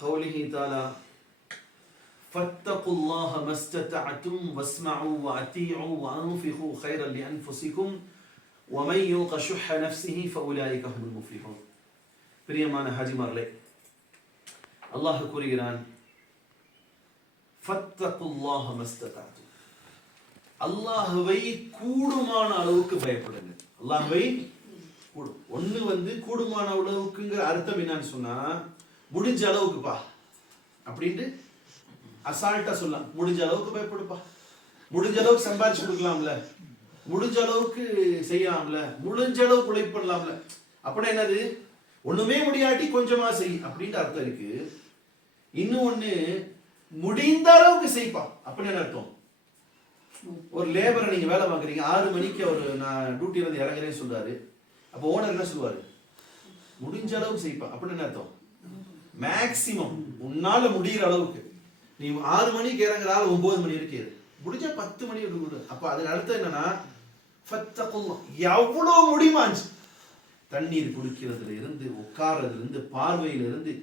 قوله تعالى فاتقوا الله ما استطعتم واسمعوا واطيعوا وانفقوا خيرا لانفسكم ومن يوق شح نفسه فاولئك هم المفلحون பிரியமான ஹாஜிமார்களே அல்லாஹ் கூறுகிறான் ஃபத்தகுல்லாஹ மஸ்ததாத்து அல்லாஹ்வை கூடுமான அளவுக்கு பயப்படுங்க அல்லாஹ்வை கூடு ஒண்ணு வந்து கூடுமான அளவுக்குங்கிற அர்த்தம் என்னன்னு சொன்னா முடிஞ்ச அளவுக்குப்பா. அப்படின்ட்டு அசால்ட்டா சொல்லலாம். முடிஞ்ச அளவுக்கு பயப்படுப்பா. முடிஞ்ச அளவுக்கு சம்பாதிச்சு கொடுக்கலாம்ல. முடிஞ்ச அளவுக்கு செய்யலாம்ல. முடிஞ்ச அளவுக்கு பண்ணலாம்ல. அப்படின்னா என்னது? ஒண்ணுமே முடியாட்டி கொஞ்சமா செய் அப்படின்ற அர்த்தம் இருக்கு. இன்னும் ஒண்ணு முடிந்த அளவுக்கு செய்ப்பா. அப்படின்னு என்ன அர்த்தம்? ஒரு லேபரை நீங்க வேலை பார்க்குறீங்க. ஆறு மணிக்கு அவர் நான் டியூட்டியில இருந்து இறங்குறேன்னு சொல்றாரு. அப்போ ஓனர் என்ன சொல்லுவாரு? முடிஞ்ச அளவுக்கு செய்ப்பா. அப்படின்னு என்ன அர்த்தம்? மேக்சிமம் உன்னால முடிகிற அளவுக்கு. நீ ஆறு மணிக்கு இறங்குறாள் ஒன்பது மணி இருக்கு முடிஞ்சா பத்து மணி வரைக்கும் அப்போ அப்ப அதுக்கு அர்த்தம் என்னன்னா ஃபத்தகுல்லாஹ். எவ்வளவு முடியுமாச்சு தண்ணீர் குடிக்கிறதுல இருந்து உட்கார்றதுல இருந்து பார்வையில இருந்து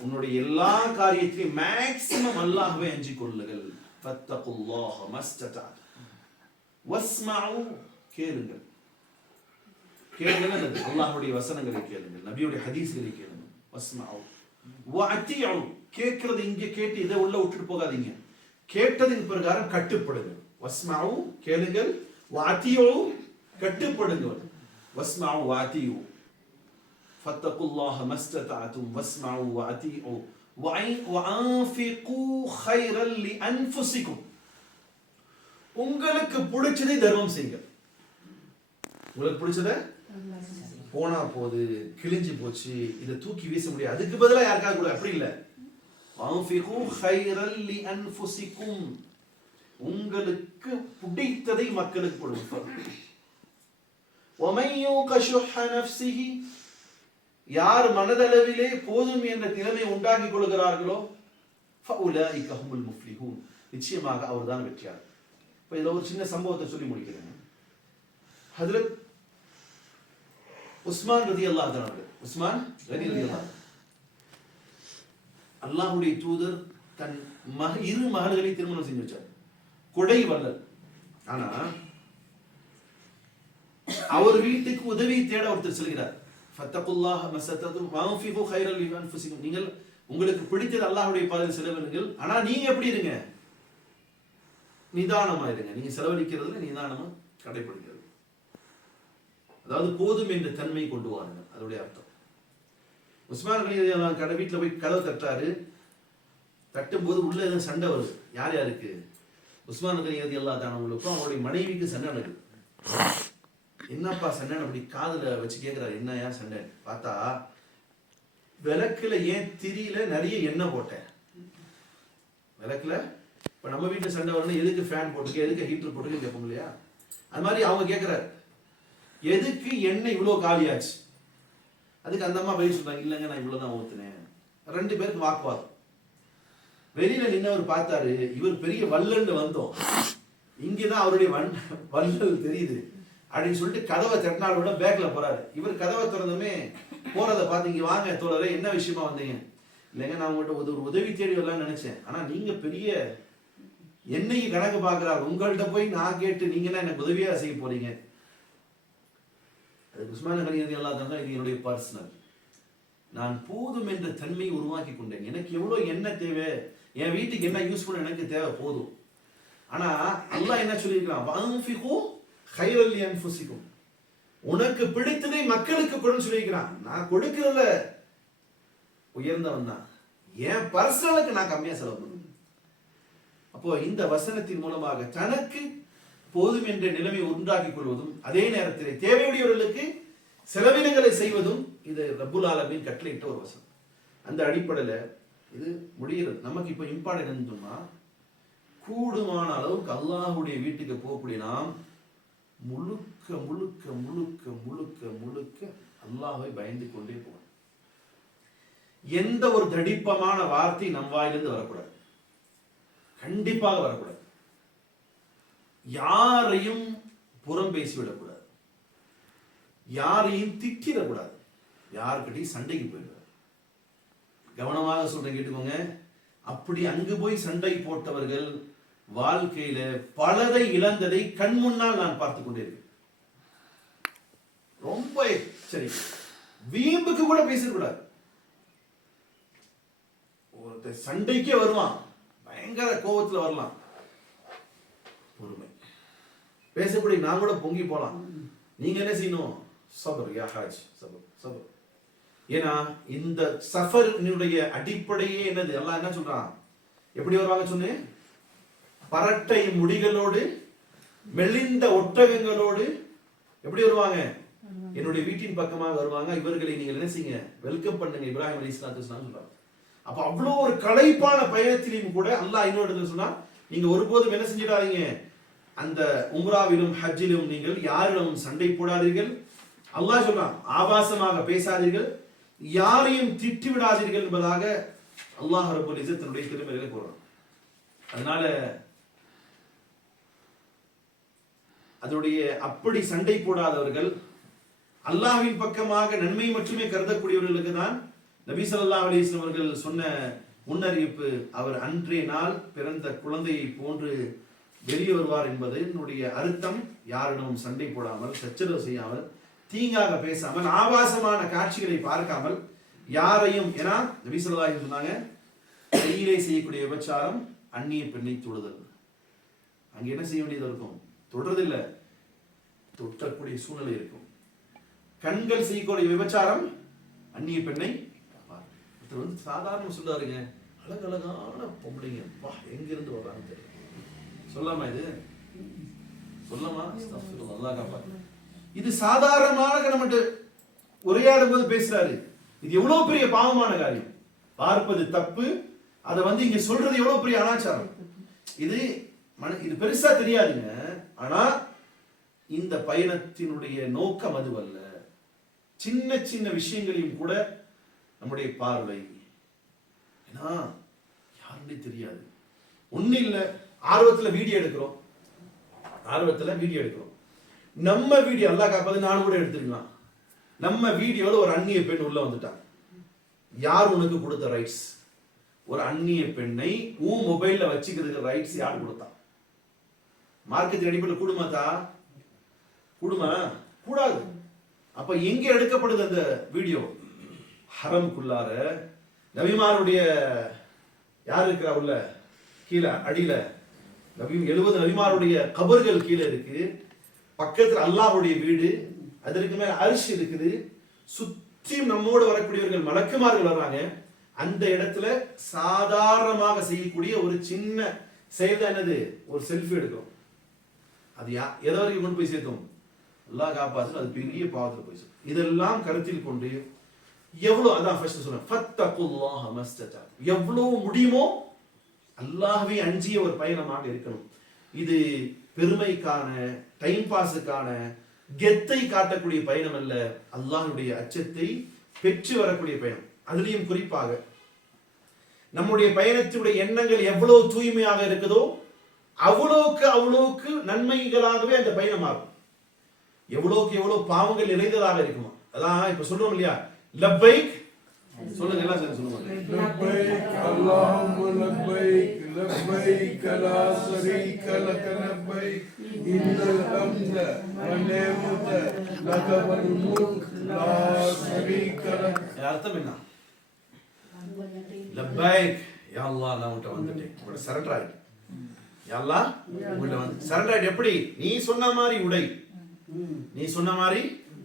உன்னுடைய எல்லா காரியத்திலையும் மேக்சிமம் அல்லாஹ்வை அஞ்சு கொள்ளுங்கள் ஃபத்தகுல்லாஹ மஸ்ததஅத் வஸ்மஉ கேளுங்கள். கேளுங்கள் அல்லாஹ்வுடைய வசனங்களை கேளுங்கள். நபியுடைய ஹதீஸ்களை கேளுங்கள். வஸ்மஉ கேட்கிறது இங்க கேட்டு இதை உள்ள விட்டுட்டு போகாதீங்க கேட்டதின் பிரகாரம் கட்டுப்படுங்க வஸ்மஉ கேளுங்கள் வஅத்திஉ கட்டுப்படுங்கள் வஸ்மஉ வஅத்திஉ فاتقوا الله ما استطعتم واسمعوا واطيعوا وأي- وانفقوا خيرا لانفسكم உங்களுக்கு பிடிச்சதை தர்மம் செய்யுங்க உங்களுக்கு பிடிச்சதை போனா போது கிழிஞ்சு போச்சு இதை தூக்கி வீச முடியாது. அதுக்கு பதிலாக யாருக்காவது கூட அப்படி இல்லை. உங்களுக்கு பிடித்ததை மக்களுக்கு கொடுப்போம் யார் மனதளவிலே போதும் என்ற நிலைமை உண்டாக்கிக் கொள்கிறார்களோ நிச்சயமாக அவர் தான் வெற்றியார் இப்போ இதில் ஒரு சின்ன சம்பவத்தை சொல்லி முடிக்கிறேன். அதில் உஸ்மான் ரதி அல்லாஹ் அவர்கள். உஸ்மான் ரதி ரதி அல்லா அல்லாஹுடைய தூதர் தன் மக இரு மகள்களை திருமணம் செஞ்சு வச்சார். கொடை வல்லல் ஆனா அவர் வீட்டுக்கு உதவி தேட ஒருத்தர் செல்கிறார். ஃபத்தகுல்லாஹ் மஸத்ததும் வஅன்ஃபிகு கைரல் லிஅன்ஃபுசிக்கும் நீங்கள் உங்களுக்கு பிடித்தது அல்லாஹ்வுடைய பாதையில் செலவிடுங்கள் ஆனா நீங்க எப்படி இருங்க? நிதானமா இருங்க நீங்க செலவழிக்கிறதுல நிதானமா கடைபிடிக்கிறது அதாவது போதும் என்ற தன்மை கொண்டு வாருங்கள் அதோடைய அர்த்தம். உஸ்மான் அலி கடை வீட்டில் போய் கதவை தட்டுறாரு. தட்டும்போது உள்ள எதுவும் சண்டை வருது. யார் யாருக்கு? உஸ்மான் அலி ரலியல்லாஹு தானவங்களுக்கும் அவருடைய மனைவிக்கு சண்டை நடக்குது. என்னப்பா சண்டைன்னு அப்படி காதுல வச்சு கேட்குறாரு என்ன ஏன் சண்டை? பார்த்தா விளக்குல ஏன் திரியில நிறைய எண்ணெய் போட்டேன். விளக்குல இப்ப நம்ம வீட்டுல சண்டை வரணும் எதுக்கு ஃபேன் போட்டுக்க எதுக்கு ஹீட்டர் போட்டுக்க கேட்போம் இல்லையா? அது மாதிரி அவங்க கேட்குறாரு எதுக்கு எண்ணெய் இவ்வளோ காலியாச்சு? அதுக்கு அந்த அம்மா பதில் சொல்றாங்க இல்லைங்க நான் இவ்வளோ தான் ஊற்றுனேன் ரெண்டு பேருக்கு வாக்குவாதம். வெளியில நின்னவர் பார்த்தாரு இவர் பெரிய வல்லன்னு வந்தோம். இங்கதான் அவருடைய வன் வல்லல் தெரியுது. அப்படின்னு சொல்லிட்டு கதவை தட்டினால விட பேக்ல போறாரு. இவர் கதவை திறந்துமே போறதை பார்த்து இங்க வாங்க தோழரே என்ன விஷயமா வந்தீங்க? இல்லைங்க நான் உங்கள்கிட்ட ஒரு ஒரு உதவி தேடி வரலாம்னு நினைச்சேன். ஆனா நீங்க பெரிய என்னைக்கு கணக்கு பார்க்குறாரு. உங்கள்கிட்ட போய் நான் கேட்டு நீங்கள் தான் எனக்கு உதவியா செய்ய போறீங்க. அது ரதி அல்லா எல்லாம் இது என்னுடைய பர்சனல் நான் போதும் என்ற தன்மையை உருவாக்கி கொண்டேன். எனக்கு எவ்வளோ என்ன தேவை? என் வீட்டுக்கு என்ன யூஸ்ஃபுல் எனக்கு தேவை? போதும். ஆனால் அல்லாஹ் என்ன சொல்லியிருக்கான் வஅன்ஃபிகு கைரல் லிஅன்ஃபுசிக்கும் உனக்கு பிடித்ததை மக்களுக்கு கொடுன்னு சொல்லியிருக்கிறான். நான் கொடுக்கறதுல உயர்ந்தவன் தான். என் பர்சனலுக்கு நான் கம்மியாக செலவு பண்ணுவேன். அப்போ இந்த வசனத்தின் மூலமாக தனக்கு போதும் என்ற நிலைமை உண்டாக்கிக் கொள்வதும் அதே நேரத்தில் தேவையுடையவர்களுக்கு செலவினங்களை செய்வதும் இது ரப்புல் ஆலமின் கட்டளையிட்ட ஒரு வசனம். அந்த அடிப்படையில் இது முடிகிறது. நமக்கு இப்போ இம்பார்ட்டன் இருந்தோம்னா கூடுமான அளவுக்கு அல்லாஹுடைய வீட்டுக்கு போகக்கூடிய நாம் முழுக்க முழுக்க முழுக்க முழுக்க முழுக்க அல்லாஹை பயந்து கொண்டே போகணும். எந்த ஒரு தடிப்பமான வார்த்தை நம் வாயிலிருந்து வரக்கூடாது. கண்டிப்பாக வரக்கூடாது. யாரையும் புறம் பேசிவிடக்கூடாது. யாரையும் திட்டிடக்கூடாது யாருக்கிட்டையும் சண்டைக்கு போயிடக்கூடாது கவனமாக சொல்றேன் கேட்டுக்கோங்க. அப்படி அங்கு போய் சண்டை போட்டவர்கள் வாழ்க்கையில பலரை இழந்ததை கண் முன்னால் நான் பார்த்து கொண்டிருக்கேன் ரொம்ப சரி. வீம்புக்கு கூட பேசக்கூடாது ஒருத்தர் சண்டைக்கே வருவான். பயங்கர கோபத்துல வரலாம். பேசக்கூடிய நான் கூட பொங்கி போலாம். நீங்க என்ன செய்யணும்? சபர் யா ஹாஜ் சபர் சபர். ஏன்னா இந்த சஃபரினுடைய அடிப்படையே என்னது? எல்லாம் என்ன சொல்றான்? எப்படி வருவாங்க சொன்னேன் பரட்டை முடிகளோடு மெலிந்த ஒட்டகங்களோடு எப்படி வருவாங்க? என்னுடைய வீட்டின் பக்கமாக வருவாங்க. இவர்களை நீங்கள் என்ன செய்யுங்க? வெல்கம் பண்ணுங்க. இப்ராஹிம் அலி இஸ்லாத்து சொல்றாங்க அப்ப அவ்வளோ ஒரு களைப்பான பயணத்திலையும் கூட அல்லாஹ் இன்னொரு சொன்னா நீங்க ஒருபோதும் என்ன செஞ்சிடாதீங்க. அந்த உம்ராவிலும் ஹஜ்ஜிலும் நீங்கள் யாரிடமும் சண்டை போடாதீர்கள். அல்லாஹ் சொல்றான் ஆபாசமாக பேசாதீர்கள். யாரையும் திட்டி விடாதீர்கள் என்பதாக அல்லாஹ் ரபுல் இசத்தினுடைய தன்னுடைய கூறுறான். அதனால அதனுடைய அப்படி சண்டை போடாதவர்கள் அல்லாஹின் பக்கமாக நன்மை மட்டுமே கருதக்கூடியவர்களுக்கு தான் நபி ஸல்லல்லாஹு அலைஹி அவர்கள் சொன்ன முன்னறிவிப்பு. அவர் அன்றைய நாள் பிறந்த குழந்தையை போன்று வெளியே வருவார் என்பது என்னுடைய அர்த்தம். யாரிடமும் சண்டை போடாமல் சச்சரவு செய்யாமல் தீங்காக பேசாமல் ஆபாசமான காட்சிகளை பார்க்காமல் யாரையும் ஏன்னா நபி சொன்னாங்க கையிலே செய்யக்கூடிய விபச்சாரம் அந்நிய பெண்ணை தொடுதல். அங்கே என்ன செய்ய வேண்டியது இருக்கும்? தொடுறதில்ல. தொட்டக்கூடிய சூழ்நிலை இருக்கும். கண்கள் செய்யக்கூடிய விபச்சாரம் அந்நிய பெண்ணை ஒருத்தர் வந்து சாதாரண சொல்லாருங்க அழகழகான பொம்பளைங்க. வா எங்கிருந்து வர்றாங்க தெரியல. சொல்லாமா இது? சொல்லாமா? நல்லா காப்பாத்து. இது சாதாரணமாக நம்மகிட்ட உரையாடும் போது பேசுறாரு. இது எவ்வளவு பெரிய பாவமான காரியம். பார்ப்பது தப்பு. அதை வந்து இங்க சொல்றது எவ்வளவு பெரிய அனாச்சாரம். இது மன இது பெருசா தெரியாதுங்க. ஆனா இந்த பயணத்தினுடைய நோக்கம் அதுவல்ல. சின்ன சின்ன விஷயங்களையும் கூட நம்முடைய பார்வை. ஏன்னா யாருன்னே தெரியாது. ஒண்ணு இல்லை. ஆர்வத்தில் வீடியோ எடுக்கிறோம். ஆர்வத்தில் வீடியோ எடுக்கிறோம். நம்ம வீடியோ எல்லாம் காப்பாது நானும் கூட எடுத்துக்கலாம். நம்ம வீடியோவில் ஒரு அந்நிய பெண் உள்ளே வந்துட்டான் யார் உனக்கு கொடுத்த ரைட்ஸ் ஒரு அந்நிய பெண்ணை உன் மொபைலில் வச்சுக்கிறதுக்கு ரைட்ஸ் யார் கொடுத்தா? மார்க்கெட் அடிப்படையில் கூடுமாத்தா கூடுமா? கூடாது. அப்ப எங்க எடுக்கப்படுது அந்த வீடியோ? ஹரம்குள்ளார நபிமாருடைய யார் இருக்கிறா உள்ள? கீழே அடியில. நபி எழுபது நபிமாருடைய கபர்கள் கீழே இருக்கு. பக்கத்தில் அல்லாஹ்வுடைய வீடு அதற்கு மேல அரிசி இருக்குது. சுற்றியும் நம்மோடு வரக்கூடியவர்கள் மலக்குமார்கள் வர்றாங்க. அந்த இடத்துல சாதாரணமாக செய்யக்கூடிய ஒரு சின்ன செயல் தான் என்னது? ஒரு செல்ஃபி எடுக்கும் அது யா எதை வரைக்கும் கொண்டு போய் சேர்த்தோம்? அல்லாஹ் காப்பாத்து அது பெரிய பாவத்தில் போய் சேர்த்தோம் இதெல்லாம் கருத்தில் கொண்டு எவ்வளோ அதான் ஃபர்ஸ்ட் சொன்னேன் ஃபத்தகுல்லாஹ முடியுமோ அல்லாஹ்வை அஞ்சிய ஒரு பயணமாக இருக்கணும். இது பெருமைக்கான டைம் பாஸுக்கான கெத்தை காட்டக்கூடிய பயணம் அல்ல அல்லாஹ்வுடைய அச்சத்தை பெற்று வரக்கூடிய பயணம். அதுலேயும் குறிப்பாக நம்முடைய பயணத்தினுடைய எண்ணங்கள் எவ்வளவு தூய்மையாக இருக்குதோ அவ்வளோக்கு அவ்வளோக்கு நன்மைகளாகவே அந்த பயணம் ஆகும். எவ்வளோக்கு எவ்வளோ பாவங்கள் நிறைந்ததாக இருக்குமா. அதான் இப்ப சொல்றோம் இல்லையா? லப்பைக் சொல்லுங்க எல்லாம் சேர்ந்து சொல்லுங்க. லப்பைக் அல்லாஹும்ம லப்பைக் லப்பைக் லா ஷரீக லக லப்பைக் இன்னல் ஹம்த அர்த்தம் என்ன? லப்பைக். யா நான் உன்கிட்ட வந்துட்டேன். உங்களோட சரண்டர் யா அல்லாஹ் வந்து சரண்டர் எப்படி? நீ சொன்ன மாதிரி உடை. நீ சொன்ன மாதிரி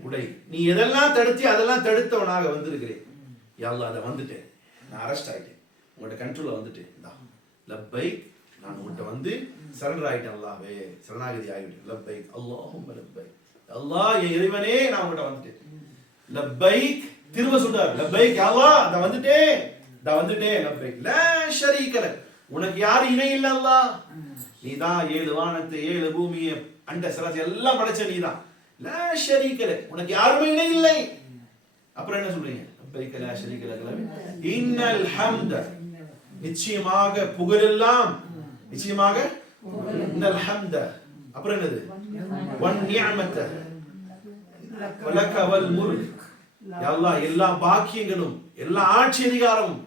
உடை. நீ எதெல்லாம் தடுத்து அதெல்லாம் தடுத்தவனாக வந்திருக்கிறேன். யா அதை வந்துட்டேன். நான் அரெஸ்ட் ஆயிட்டேன். உங்கள்கிட்ட கண்ட்ரோலில் வந்துட்டேன். இந்தா லப்பைக் நான் உங்கள்கிட்ட வந்து சரண்டர் ஆகிட்டேன் அல்லாவே. சரணாகதி ஆகிவிட்டேன். லப்பை அல்லாஹும் லப்பை அல்லாஹ் என் இறைவனே நான் உங்கள்கிட்ட வந்துட்டேன். லப்பை திரும்ப சொல்றார். லப்பை அல்லா நான் வந்துட்டேன். நான் வந்துட்டேன் லப்பை லா ஷரீகல உனக்கு யாரும் இணை இல்ல நீ நீதான் ஏழு வானத்தை ஏழு பூமியை அண்ட சராசி எல்லாம் படைச்ச நீதான். லா ஷரீக லக் உனக்கு யாருமே இணை இல்லை. அப்புறம் என்ன சொல்றீங்க? லப்பைக் லா ஷரீக லக் இன்னல் ஹம்த. நிச்சயமாக புகழெல்லாம். நிச்சயமாக இன்னல் ஹம்த. அப்புறம் என்னது? வன் நியமத்த. வலக வல் முல்க். யா அல்லாஹ் எல்லா பாக்கியங்களும் எல்லா ஆட்சி அதிகாரமும்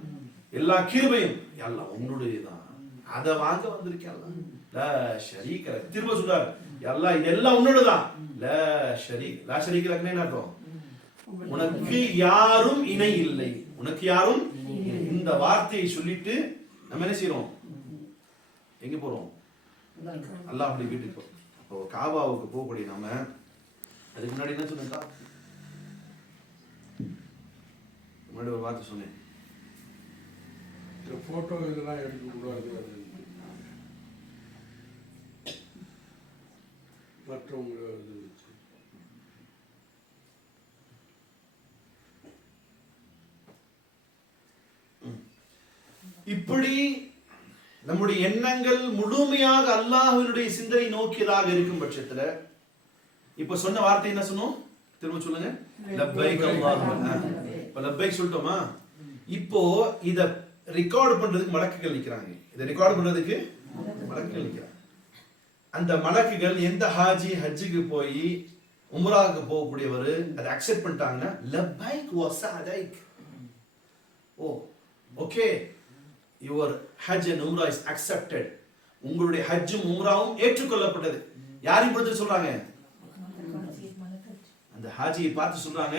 எல்லா கிருபையும் எல்லாம் உன்னுடையதான் அதை வாங்க வந்திருக்கேன் அல்லாஹ். லா ஷரீக. திரும்ப சொல்றார். எல்லாம் இதெல்லாம் உன்னோடதான் லா ஷரீக் லா ஷரீக் லக்னா என்ன அர்த்தம். உனக்கு யாரும் இணை இல்லை. உனக்கு யாரும் இந்த வார்த்தையை சொல்லிட்டு நம்ம என்ன செய்யறோம் எங்க போறோம்? அல்லாஹ்வுடைய வீட்டுக்கு அப்போ காபாவுக்கு போகக்கூடிய நம்ம அதுக்கு முன்னாடி என்ன சொன்னா முன்னாடி ஒரு வார்த்தை சொன்னேன். இந்த போட்டோ இதெல்லாம் எடுக்கக்கூடாது மற்றவங்க இப்படி நம்முடைய எண்ணங்கள் முழுமையாக அல்லாஹினுடைய சிந்தனை நோக்கியதாக இருக்கும் பட்சத்துல இப்ப சொன்ன வார்த்தை என்ன சொன்னோம்? திரும்ப சொல்லுங்க. லப்பைக் இப்ப லப்பைக் சொல்லிட்டோமா? இப்போ இத ரெக்கார்டு பண்றதுக்கு மலக்குகள் நிக்கிறாங்க. இதை ரெக்கார்ட் பண்றதுக்கு மலக்குகள் நிக்கிறாங்க. அந்த மலக்குகள் எந்த ஹாஜி ஹஜ்ஜுக்கு போய் உம்ராவுக்கு போகக்கூடியவர் அதை அக்செப்ட் பண்ணிட்டாங்கன்னா லப்பைக் அதைக் oh okay your Hajj and Umrah is accepted உங்களுடைய ஹஜ்ஜும் உம்ராவும் ஏற்றுக்கொள்ளப்பட்டது. யாரையும் பொறுத்து சொல்றாங்க? அந்த ஹாஜியை பார்த்து சொல்றாங்க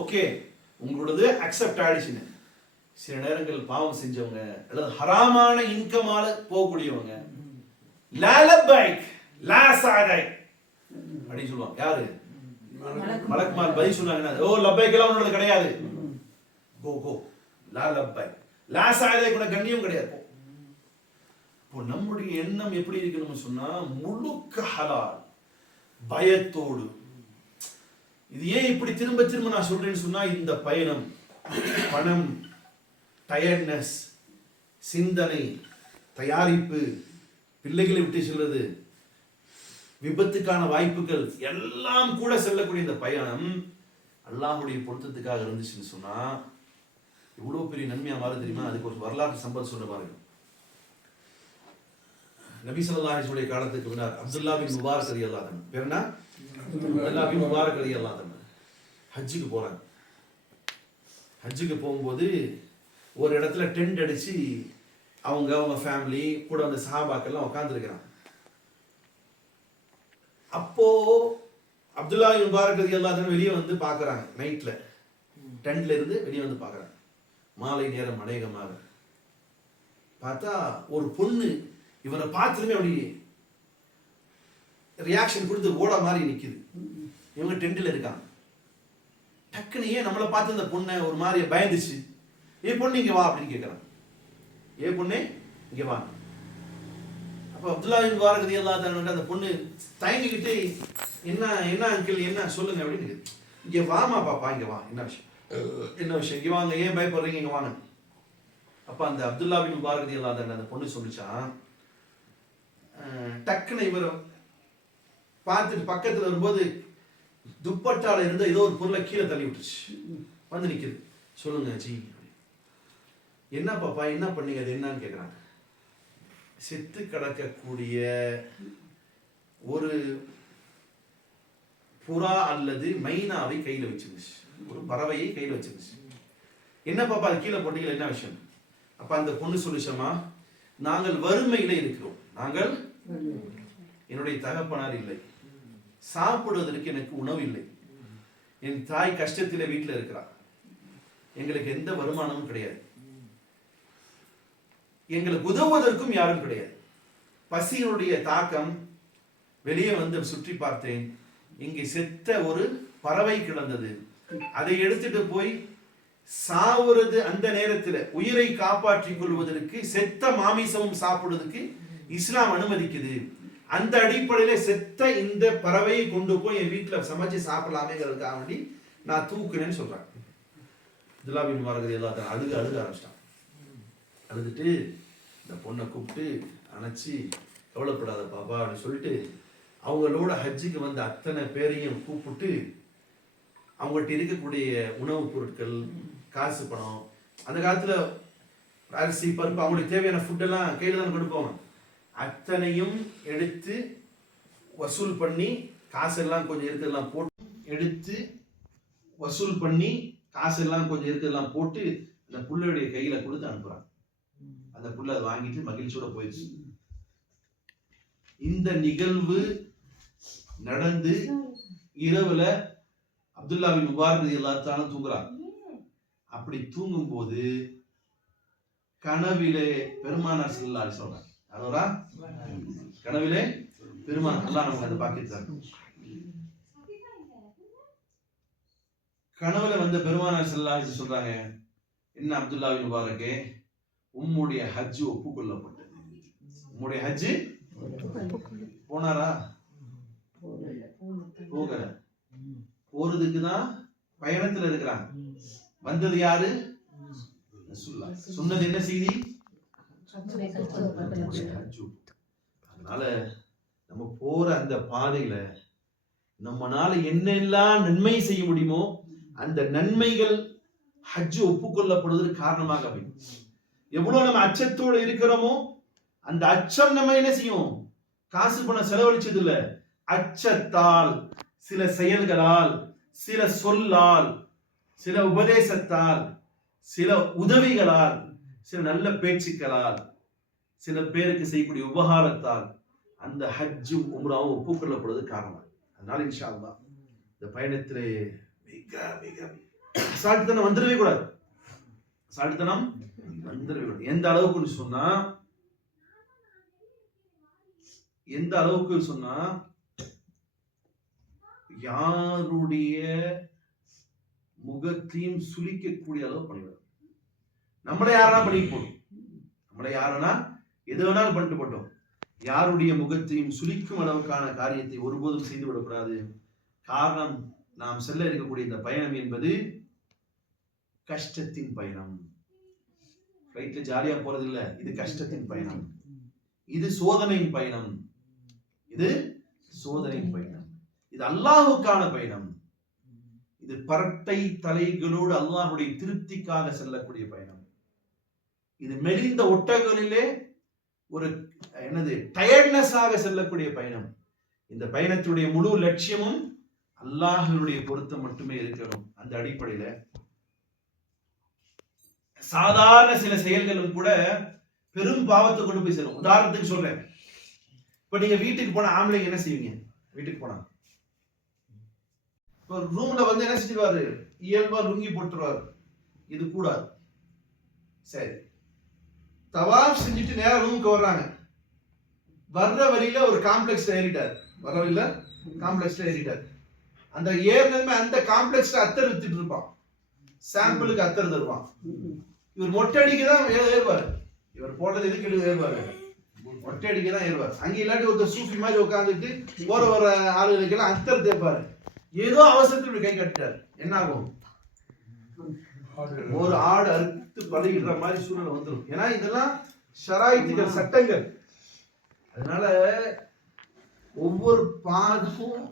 ஓகே உங்களோடது அக்செப்ட் ஆயிடுச்சுன்னு. சில நேரங்கள் பாவம் செஞ்சவங்க அல்லது ஹராமான இன்கமால போகக்கூடியவங்க லாலபைக் லப்பைக் அப்படின்னு சொல்லுவாங்க. யாரு? மலக்குமார் பதில் சொன்னாங்க ஓ லப்பைக் எல்லாம் கிடையாது. கோ கோ லா லப்பை லாசாயதை கூட கண்ணியம் கிடையாது. இப்போ நம்முடைய எண்ணம் எப்படி இருக்கணும்னு சொன்னா முழுக்க ஹலால் பயத்தோடு. இது ஏன் இப்படி திரும்ப திரும்ப நான் சொல்றேன்னு சொன்னா இந்த பயணம் பணம் டயர்ட்னஸ் சிந்தனை தயாரிப்பு பிள்ளைகளை விட்டு செல்வது விபத்துக்கான வாய்ப்புகள் எல்லாம் கூட செல்லக்கூடிய இந்த பயணம் அல்லாஹுடைய பொருத்தத்துக்காக இருந்துச்சுன்னு சொன்னா இவ்வளோ பெரிய நன்மையா மாறும் தெரியுமா? அதுக்கு ஒரு வரலாற்று சம்பத் சொல்ல பாருங்க. நபி சொல்லாஹிசுடைய காலத்துக்கு முன்னார் அப்துல்லா பின் முபாரக் ரலியல்லாஹு அன்ஹு. பேர் என்ன? அப்துல்லா பின் முபாரக் ஹஜ்ஜுக்கு போறாங்க. ஹஜ்ஜுக்கு போகும்போது ஒரு இடத்துல டென்ட் அடிச்சு அவங்க அவங்க ஃபேமிலி கூட அந்த சஹாபாக்கெல்லாம் உட்காந்துருக்கிறாங்க அப்போ அப்துல்லா முபாரக் ரலியல்லாஹு அன்ஹு வெளியே வந்து பார்க்கறாங்க நைட்ல டென்ட்ல இருந்து வெளியே வந்து பார்க்குறாங்க மாலை நேரம் அநேகமாக. பார்த்தா ஒரு பொண்ணு இவரை பார்த்துருமே அப்படி ரியாக்ஷன் கொடுத்து ஓட மாதிரி நிற்குது இவங்க டென்ட்டில் இருக்காங்க. டக்குன்னு ஏன் நம்மளை பார்த்து அந்த பொண்ணை ஒரு மாதிரி பயந்துச்சு? ஏ பொண்ணு இங்கே வா அப்படின்னு கேட்குறான் ஏ பொண்ணு இங்கே வா. அப்போ அப்துல்லாவின் வாரகதி எல்லா அந்த பொண்ணு தயங்கிக்கிட்டு என்ன என்ன அங்கிள் என்ன சொல்லுங்க அப்படின்னு இங்கே வாமா பாப்பா இங்கே வா. என்ன விஷயம்? என்ன விஷயம்? இவாங்க வாங்க ஏன் பயப்படுறீங்க? இங்கே வாங்க. அப்போ அந்த அப்துல்லா பின் முபாரக் இல்லாத அந்த பொண்ணு சொல்லிச்சான் டக்குன்னு இவர் பார்த்துட்டு பக்கத்தில் வரும்போது துப்பட்டால இருந்த ஏதோ ஒரு பொருளை கீழே தள்ளி விட்டுருச்சு. வந்து நிற்கிது சொல்லுங்க ஜி. என்ன பாப்பா என்ன பண்ணீங்க? அது என்னன்னு கேட்குறாங்க செத்து கிடக்கக்கூடிய ஒரு புறா அல்லது மைனாவை கையில் வச்சிருந்துச்சு. ஒரு பறவையை கையில் வச்சிருந்துச்சு. என்ன பாப்பா அது கீழே போட்டீங்க என்ன விஷயம்? அப்ப அந்த பொண்ணு சொல்லுச்சம்மா நாங்கள் வறுமையில இருக்கிறோம். நாங்கள் என்னுடைய தகப்பனார் இல்லை. சாப்பிடுவதற்கு எனக்கு உணவு இல்லை. என் தாய் கஷ்டத்தில் வீட்டில் இருக்கிறார் எங்களுக்கு எந்த வருமானமும் கிடையாது. எங்களுக்கு உதவுவதற்கும் யாரும் கிடையாது. பசியினுடைய தாக்கம் வெளியே வந்து சுற்றி பார்த்தேன். இங்கே செத்த ஒரு பறவை கிடந்தது. அதை எடுத்துட்டு போய் சாவுறது அந்த நேரத்தில் உயிரை காப்பாற்றிக் கொள்வதற்கு செத்த மாமிசமும் சாப்பிடுவதற்கு இஸ்லாம் அனுமதிக்குது. அந்த அடிப்படையில செத்த இந்த பறவையை கொண்டு போய் என் வீட்டில் சமைச்சு சாப்பிடலாமேங்கிறதுக்காக வேண்டி நான் தூக்குனேன்னு சொல்றேன். துலாபின் மார்கதி எல்லாத்தையும் அழுக அழுக ஆரம்பிச்சிட்டான். அழுதுட்டு இந்த பொண்ணை கூப்பிட்டு அணைச்சி கவலைப்படாத பாப்பா அப்படின்னு சொல்லிட்டு அவங்களோட ஹஜ்ஜுக்கு வந்த அத்தனை பேரையும் கூப்பிட்டு அவங்கள்ட்ட இருக்கக்கூடிய உணவுப் பொருட்கள் காசு பணம் அந்த காலத்துல அரிசி பருப்பு அவங்களுக்கு தேவையான ஃபுட்டெல்லாம் கையில் தான் கொடுப்பாங்க அத்தனையும் எடுத்து வசூல் பண்ணி காசெல்லாம் கொஞ்சம் இருக்கிறதெல்லாம் போட்டு எடுத்து வசூல் பண்ணி காசெல்லாம் கொஞ்சம் இருக்கிறதெல்லாம் போட்டு அந்த புள்ளையுடைய கையில கொடுத்து அனுப்புறாங்க. அந்த புள்ள அதை வாங்கிட்டு மகிழ்ச்சியோட போயிடுச்சு. இந்த நிகழ்வு நடந்து இரவுல அப்துல்லாவின் முபாரக் எல்லாத்தாலும் தூங்குறாங்க. அப்படி தூங்கும்போது கனவிலே பெருமானார் செல்லாரி சொல்றாங்க அதோரா கனவிலே பெருமான் அல்லாஹ் நமக்கு அந்த பாக்கியத்தார் கனவுல வந்த பெருமானார் செல்லாரி சொல்றாங்க என்ன அப்துல்லாவின் முபாரக்கே உம்முடைய ஹஜ் ஒப்புக்கொள்ளப்பட்டது. உம்முடைய ஹஜ் போனாரா? போகல. போறதுக்கு தான் பயணத்துல இருக்கிறாங்க. வந்தது யாரு. சொன்னது என்ன செய்தி. அதனால நம்ம போற அந்த பாதையில நம்மனால என்னெல்லாம் நன்மை செய்ய முடியுமோ அந்த நன்மைகள் ஹஜ் ஒப்புக்கொள்ளப்படுவதற்கு காரணமாக அமையும். எவ்வளவு நம்ம அச்சத்தோடு இருக்கிறோமோ அந்த அச்சம் நம்ம என்ன செய்யும்? காசு பணம் செலவழிச்சது இல்ல அச்சத்தால் சில செயல்களால் சில சொல்லால் சில உபதேசத்தால் சில உதவிகளால் சில நல்ல பேச்சுக்களால் சில பேருக்கு செய்யக்கூடிய உபகாரத்தால் அந்த ஹஜ்ஜும் உம்ராவும் ஒப்புக்கொள்ளப்படுவது காரணம் அதனால இன்ஷா அல்லா இந்த பயணத்திலே மிக மிக அசால்ட்டுத்தனம் வந்துடவே கூடாது. அசால்ட்டுத்தனம் வந்துடவே கூடாது. எந்த அளவுக்குன்னு சொன்னா எந்த அளவுக்கு சொன்னா யாருடைய முகத்தையும் சுளிக்கக்கூடிய அளவு பண்ணிவிடும். நம்மளை யாரா பண்ணிட்டு போட்டோம் நம்மளை யாருனா எது வேணாலும் பண்ணிட்டு போட்டோம். யாருடைய முகத்தையும் சுழிக்கும் அளவுக்கான காரியத்தை ஒருபோதும் செய்து விடக்கூடாது. காரணம் நாம் செல்ல இருக்கக்கூடிய இந்த பயணம் என்பது கஷ்டத்தின் பயணம். ஃப்ளைட்ல ஜாலியா போறது இல்ல. இது கஷ்டத்தின் பயணம். இது சோதனையின் பயணம். இது சோதனையின் பயணம். இது அல்லாஹுக்கான பயணம். இது பரட்டை தலைகளோடு அல்லாஹுடைய திருப்திக்காக செல்லக்கூடிய பயணம். இது மெலிந்த ஒட்டங்களிலே ஒரு என்னது டயர்ட்னஸாக செல்லக்கூடிய பயணம். இந்த பயணத்துடைய முழு லட்சியமும் அல்லாஹனுடைய பொருத்தம் மட்டுமே இருக்கணும். அந்த அடிப்படையில சாதாரண சில செயல்களும் கூட பெரும் பாவத்தை கொண்டு போய் சேரும். உதாரணத்துக்கு சொல்றேன். இப்ப நீங்க வீட்டுக்கு போன ஆம்பளைங்க என்ன செய்வீங்க? வீட்டுக்கு போனா? ரூம்ல வந்து என்ன செஞ்சிருவாரு? இயல்பா லுங்கி போட்டுருவாரு. இது கூடாது. சரி. தவாப் செஞ்சுட்டு நேரம் ரூமுக்கு வர்றாங்க. வர்ற வழியில ஒரு காம்ப்ளெக்ஸ்ல ஏறிட்டார். வர வழியில காம்ப்ளெக்ஸ்ல ஏறிட்டார். அந்த ஏறினதுமே அந்த காம்ப்ளெக்ஸ்ல அத்தர் வித்துட்டு இருப்பான். சாம்பிளுக்கு அத்தர் தருவான். இவர் மொட்டை அடிக்க தான் ஏறுவார். இவர் போட்டது எதுக்கு ஏறுவாரு? மொட்டை அடிக்க தான் ஏறுவார். அங்க இல்லாட்டி ஒருத்தர் சூஃபி மாதிரி உட்காந்துட்டு போற வர ஆளுகளுக்கெல்லாம் அத்தர் தேப்பாரு ஏதோ அவசரத்தில் இப்படி கை கட்டிட்டார். என்ன ஆகும் ஒரு ஆடு அறுத்து பலியிடுற மாதிரி சூழ்நிலை வந்துடும் ஏன்னா இதெல்லாம் ஷராயித்துகள் சட்டங்கள். அதனால ஒவ்வொரு பாதமும்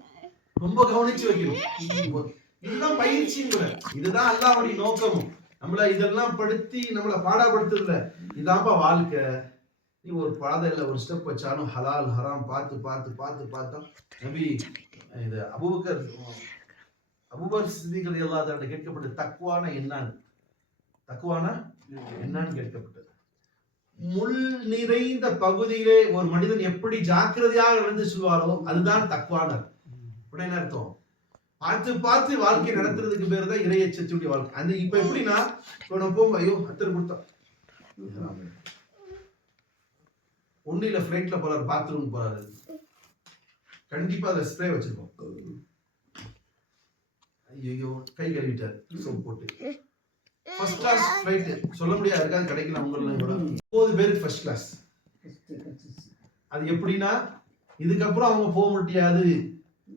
ரொம்ப கவனிச்சு வைக்கணும். இதுதான் பயிற்சியும் கூட இதுதான் அல்லாஹ்வுடைய நோக்கமும். நம்மள இதெல்லாம் படுத்தி நம்மள பாடாப்படுத்துறதுல. இதான்ப்பா வாழ்க்கை. நீ ஒரு பாதையில ஒரு ஸ்டெப் வச்சாலும் ஹலால் ஹராம் பார்த்து பார்த்து பார்த்து பார்த்தா நபி இது அபூபக்கர் அபூபக்கர் சித்திகள் எல்லாத்தாண்ட கேட்கப்பட்ட தக்குவான என்னன்னு தக்குவான? என்னன்னு கேட்கப்பட்டது. முள் நிறைந்த பகுதியிலே ஒரு மனிதன் எப்படி ஜாக்கிரதையாக நடந்து செல்வாரோ அதுதான் தக்குவானர் அப்படின்னா அர்த்தம்? பார்த்து பார்த்து வாழ்க்கை நடத்துறதுக்கு பேர் தான் இறையச்சத்துடைய வாழ்க்கை. அந்த இப்ப எப்படின்னா இப்போ நம்ம போகும் ஐயோ அத்தர் கொடுத்தா ஒண்ணு இல்ல ஃபிளைட்ல போறாரு பாத்ரூம் போறாரு. கண்டிப்பா அதை ஸ்ப்ரே வச்சிருக்கோம். ஐயோ கை கழுவிட்டார். சோப் போட்டு. ஃபர்ஸ்ட் கிளாஸ் ஃப்ளைட் சொல்ல முடியாது. இருக்காது கிடைக்கல உங்கள கூட ஒன்பது பேருக்கு ஃபர்ஸ்ட் கிளாஸ் அது எப்படின்னா இதுக்கப்புறம் அவங்க போக முடியாது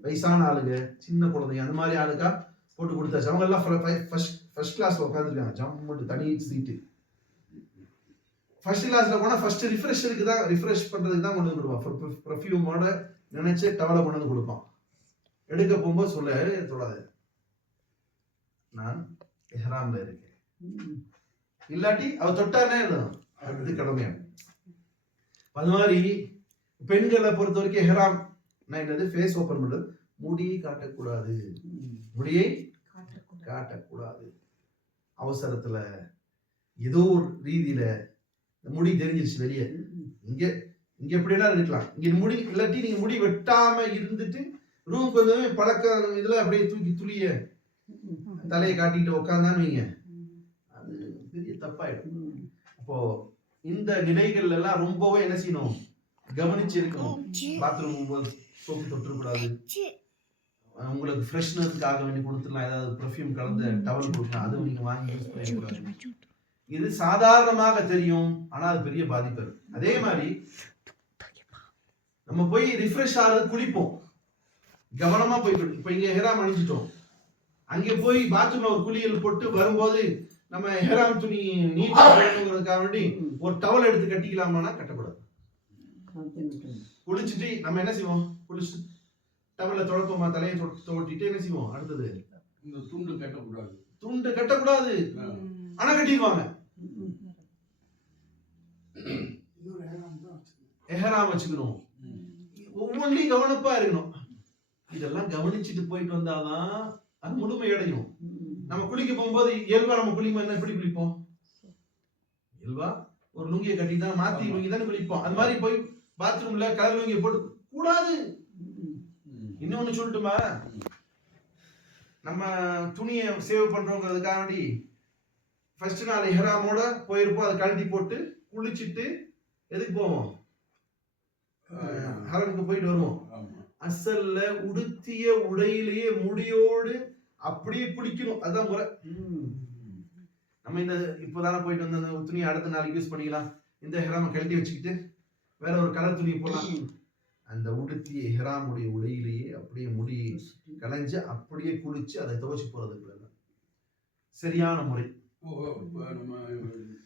வயசான ஆளுங்க சின்ன குழந்தைங்க அந்த மாதிரி ஆளுக்கா போட்டு கொடுத்தாச்சு. அவங்க எல்லாம் ஃபர்ஸ்ட் ஃபர்ஸ்ட் கிளாஸ்ல உட்காந்துருக்காங்க ஜம்முட்டு தனி சீட்டு ஃபர்ஸ்ட் கிளாஸ்ல போனா ஃபர்ஸ்ட் ரிஃப்ரெஷருக்கு தான் ரிஃப்ரெஷ் பண்றதுக்கு தான் கொண்டு வந்துடுவான் ப்ரொஃப்யூமோட நினைச்சு டவலை கொண்டு வந்து கொடுப்பான். எடுக்க போகும்போது சொல்ல "ஏய், தொடாத. நான் எஹ்ராம்ல இருக்கேன். இல்லாட்டி அவ தொட்டானே எழுதணும் அது கடமையாகும். அது மாதிரி பெண்களை பொறுத்த வரைக்கும் எஹ்ராம் நான் என்னது ஃபேஸ் ஓபன் பண்றது முடியை காட்டக்கூடாது. முடியை காட்டக்கூடாது. அவசரத்துல ஏதோ ஒரு ரீதியில முடி தெரிஞ்சிருச்சு வெளியே. இங்க இங்க எப்படின்னா இருக்கலாம் இங்க முடி இல்லாட்டி நீங்க முடி வெட்டாம இருந்துட்டு ரூமுக்கு வந்ததுமே பழக்க இதுல அப்படியே தூக்கி துளிய தலையை காட்டிட்டு உட்காந்தான்னு வைங்க. அது பெரிய தப்பாயிடும். அப்போ இந்த நிலைகள் எல்லாம் ரொம்பவே என்ன செய்யணும்? கவனிச்சு இருக்கணும் பாத்ரூம் போது சோப்பு தொட்டுறக்கூடாது. உங்களுக்கு ஃப்ரெஷ்னஸ்க்காக வேண்டி கொடுத்துடலாம். ஏதாவது பெர்ஃப்யூம் கலந்த டவல் கொடுக்கலாம் அதுவும் நீங்க வாங்கி யூஸ் பண்ணிக்கூடாது இது சாதாரணமாக தெரியும் ஆனா அது பெரிய பாதிப்பு அதே. மாதிரி நம்ம போய் ரிஃப்ரெஷ் ஆகிறது குளிப்போம். கவனமா போய் இப்ப இங்க ஹெராம் அணிஞ்சிட்டோம். அங்கே போய் பாத்ரூம்ல ஒரு குளியல் போட்டு வரும்போது நம்ம ஹெராம் துணி நீட்டா வேண்டி ஒரு டவல் எடுத்து கட்டிக்கலாமான்னா கட்டக்கூடாது. குளிச்சுட்டு நம்ம என்ன செய்வோம்? குளிச்சு டவல்ல தொடப்போமா தலையை தொட்டிட்டு என்ன செய்வோம்? அடுத்தது இந்த துண்டு கட்டக்கூடாது. துண்டு கட்டக்கூடாது. ஆனா கட்டிடுவாங்க. எஹராம் வச்சுக்கணும். ஒவ்வொன்றையும் கவனப்பா இருக்கணும். இதெல்லாம் கவனிச்சுட்டு போயிட்டு வந்தாதான் அது முழுமையடையும். நம்ம குளிக்க போகும்போது இயல்பா நம்ம குளிக்கும் என்ன எப்படி குளிப்போம்? இயல்பா ஒரு லுங்கியை கட்டி தான் மாத்தி லுங்கி தானே குளிப்போம். அது மாதிரி போய் பாத்ரூம்ல கலர் லுங்கியை போட்டு கூடாது. இன்னொன்னு சொல்லட்டுமா? நம்ம துணியை சேவ் பண்றோங்கிறதுக்காக வேண்டி ஃபர்ஸ்ட் நாள் இஹ்ராமோட போயிருப்போம். அதை கழட்டி போட்டு குளிச்சுட்டு எதுக்கு போவோம்? ஹரமுக்கு போயிட்டு வருவோம். அசல்ல உடுத்திய உடையிலேயே முடியோடு அப்படியே குளிக்கணும். அதான் முறை. நம்ம இந்த இப்போதானே போயிட்டு வந்த அந்த துணியை அடுத்த நாளைக்கு யூஸ் பண்ணிக்கலாம். இந்த ஹெராம கழட்டி வச்சுக்கிட்டு வேற ஒரு கலர் துணி போடலாம். அந்த உடுத்திய ஹெராமுடைய உடையிலேயே அப்படியே முடி கலைஞ்சு அப்படியே குளிச்சு அதை துவைச்சு போறதுக்குள்ள சரியான முறை. ஓ நம்ம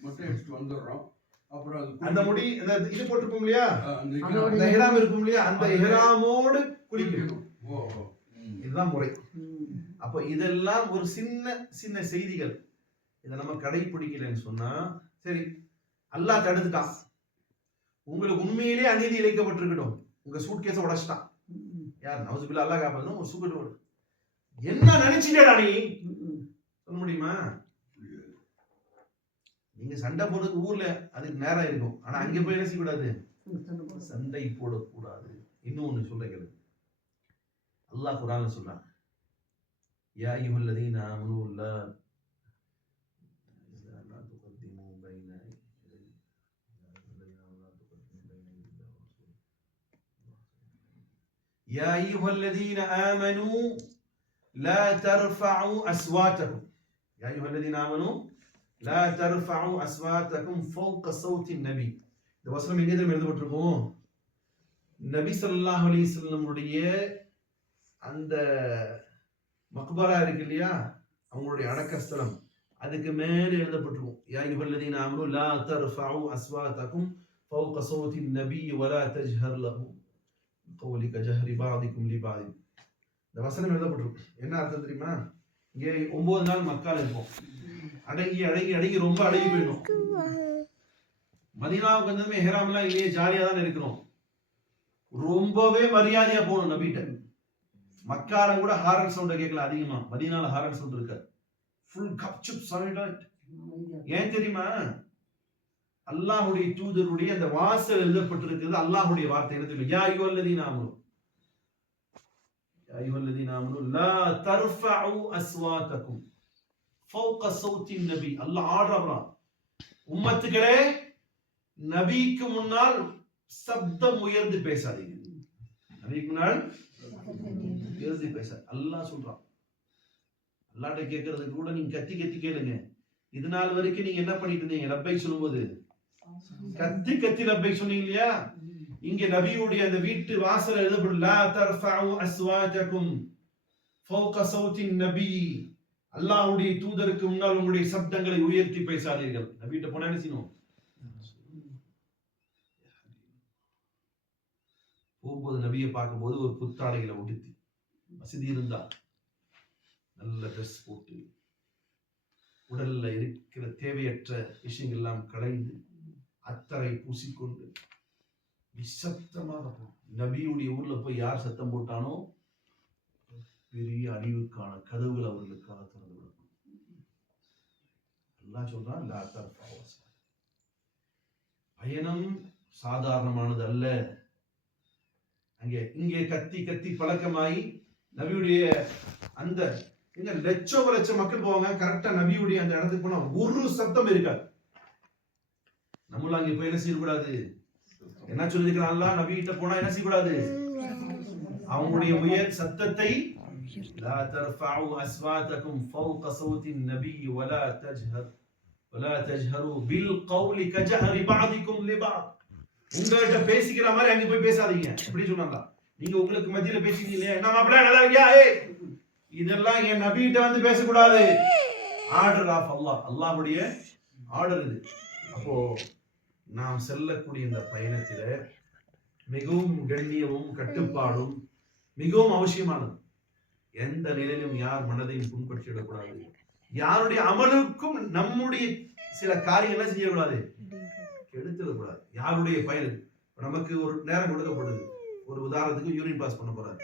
மொட்டை அடிச்சுட்டு வந்துடுறோம். அப்புறம் அந்த முடி இந்த இது போட்டிருப்போம் இல்லையா? அந்த அதோட அந்த ஹெராம் இருக்கும் இல்லையா? அந்த அது- ஹெராமோடு குளிக்கணும் ஓ ஓ. ம். இதுதான் முறை. அப்போ இதெல்லாம் ஒரு சின்ன சின்ன செய்திகள். இதை நம்ம கடைபிடிக்கலைன்னு சொன்னா சரி அல்லாஹ் தடுத்துட்டான். உங்களுக்கு உண்மையிலே அநீதி இழைக்கப்பட்டிருக்கட்டும். உங்க சூட் கேஸை உடைச்சிட்டான் யார்? நவசுபில்லா அல்லாஹ் காப்பாத்தணும் ஒரு சூக்கெட் என்ன நினைச்சிட்டேடா நீ? சொல்ல முடியுமா? நீங்க சண்டை போடுறதுக்கு ஊர்ல அதுக்கு நேரம் இருக்கும் ஆனா அங்க போய் என்ன செய்யக்கூடாது சண்டை போடக்கூடாது இன்னும் ஒண்ணு சொல்ல கேளு அல்லாஹ் குரான்ல சொல்றான் யா அய்யுஹல்லதீன ஆமனு லா லா துகத்திமு பைன يا أيها الذين آمنوا لا ترفعوا أصواتكم يا أيها الذين آمنوا لا ترفعوا أصواتكم فوق صوت النبي இந்த வசனம் எங்கே தெரியுமா எழுதப்பட்டிருக்கும் நபி ஸல்லல்லாஹு அலைஹி வஸல்லமுடைய அந்த மக்பரா இருக்கு இல்லையா அவங்களுடைய அடக்கஸ்தலம் அதுக்கு மேலே எழுதப்பட்டிருக்கும் யா அய்யுஹல்லதீன ஆமனு லா தர்ஃபஉ அஸ்வாதகும் ஃபௌக ஸௌத்தி நபி வலா தஜ்ஹர் லஹு கௌலிக ஜஹரி பாதிக்கும் லிபாதி இந்த வசனம் எழுதப்பட்டிருக்கும் என்ன அர்த்தம் தெரியுமா இங்கே ஒன்பது நாள் மக்கால் இருப்போம் அடங்கி அடங்கி அடங்கி ரொம்ப அடங்கி போயிடும். மதீனாவுக்கு வந்ததுமே ஹெராம்லாம் இல்லையே ஜாலியா தான் இருக்கிறோம். ரொம்பவே மரியாதையா போகணும் நபிட்ட மக்கால கூட ஹாரன் சவுண்ட கேட்கல அதிகமா. மதினால ஹாரன் சவுண்ட் இருக்க. ஃபுல் கப்சுப் சைலண்ட் ஏன் தெரியுமா? அல்லாஹுடைய தூதருடைய அந்த வாசல் எழுதப்பட்டிருக்கிறது அல்லாஹுடைய வார்த்தை. என்ன யா யோ அல்லதி ஆமனு. யா யோ அல்லதி ஆமனு லா தர்ஃபஉ அஸ்வாதகும் ஃபௌக ஸௌத்தி நபி. அல்லாஹ் ஆடுறான் உம்மத்துக்களே நபிக்கு முன்னால் சப்தம் உயர்ந்து பேசாதீங்க. நபிக்கு முன்னால் உயர்ந்து பேச அல்லாஹ் சொல்றான் அல்லாட்ட கேட்கறதுக்கு கூட நீங்க கத்தி கத்தி கேளுங்க. இது நாள் வரைக்கும் நீங்க என்ன பண்ணிட்டு இருந்தீங்க? லப்பை சொல்லும்போது. கத்தி கத்தி லப்பை சொன்னீங்க இல்லையா இங்க நபியுடைய அந்த வீட்டு வாசல் எழுதப்படும் லா தர்ஃபஉ அஸ்வாஜகும் ஃபௌக ஸௌத்தின் நபி. அல்லாஹ்வுடைய தூதருக்கு முன்னால் உங்களுடைய சப்தங்களை உயர்த்தி பேசாதீர்கள். நபிட்ட போனா என்ன செய்யணும்? போகும்போது நபியை பார்க்கும்போது ஒரு புத்தாடைகளை உடுத்தி வசதி இருந்தா நல்ல ட்ரெஸ் போட்டு உடல்ல இருக்கிற தேவையற்ற விஷயங்கள் எல்லாம் களைந்து அத்தரை பூசிக்கொண்டு நிசப்தமாக நபியுடைய ஊர்ல போய் யார் சத்தம் போட்டானோ பெரிய அழிவுக்கான கதவுகள் அவர்களுக்காக திறந்து விடப்படும். எல்லாம் சொல்றான் பயணம் சாதாரணமானது அல்ல. அங்கே இங்கே கத்தி கத்தி பழக்கமாயி நபியுடைய அந்த எங்க லட்சம் லட்சம் மக்கள் போவாங்க கரெக்டா நபியுடைய அந்த இடத்துக்கு போனா ஒரு சத்தம் இருக்காது. நம்மளும் அங்கே போய் என்ன செய்யக்கூடாது? என்ன சொல்லிருக்கிறான்ல நபி கிட்ட போனா என்ன செய்யக்கூடாது? அவங்களுடைய உயர் சத்தத்தை لا ترفعوا أصواتكم فوق صوت النبي ولا تجهر ولا تجهروا بالقول كجهر بعضكم لبعض உங்கள்கிட்ட பேசிக்கிற மாதிரி அங்க போய் பேசாதீங்க அப்படி சொன்னாங்க நீங்க உங்களுக்கு மத்தியில பேசிக்கிறீங்க இல்லையா என்ன மாப்பிள்ள நல்லா இருக்கியா ஏய் இதெல்லாம் என் நபிகிட்ட வந்து பேசக்கூடாது ஆர்டர் ஆஃப் அல்லாஹ் அல்லாஹ்வுடைய ஆர்டர் இது அப்போ நாம் செல்லக்கூடிய இந்த பயணத்தில மிகவும் கண்ணியமும் கட்டுப்பாடும் மிகவும் அவசியமானது எந்த நிலையிலும் யார் மனதையும் புண்படுத்திவிடக்கூடாது. யாருடைய அமலுக்கும் நம்முடைய சில காரியம் என்ன செய்யக்கூடாது எடுத்துடக்கூடாது யாருடைய பயன்? நமக்கு ஒரு நேரம் கொடுக்கப்படுது ஒரு உதாரணத்துக்கு யூனிட் பாஸ் பண்ண போறாரு.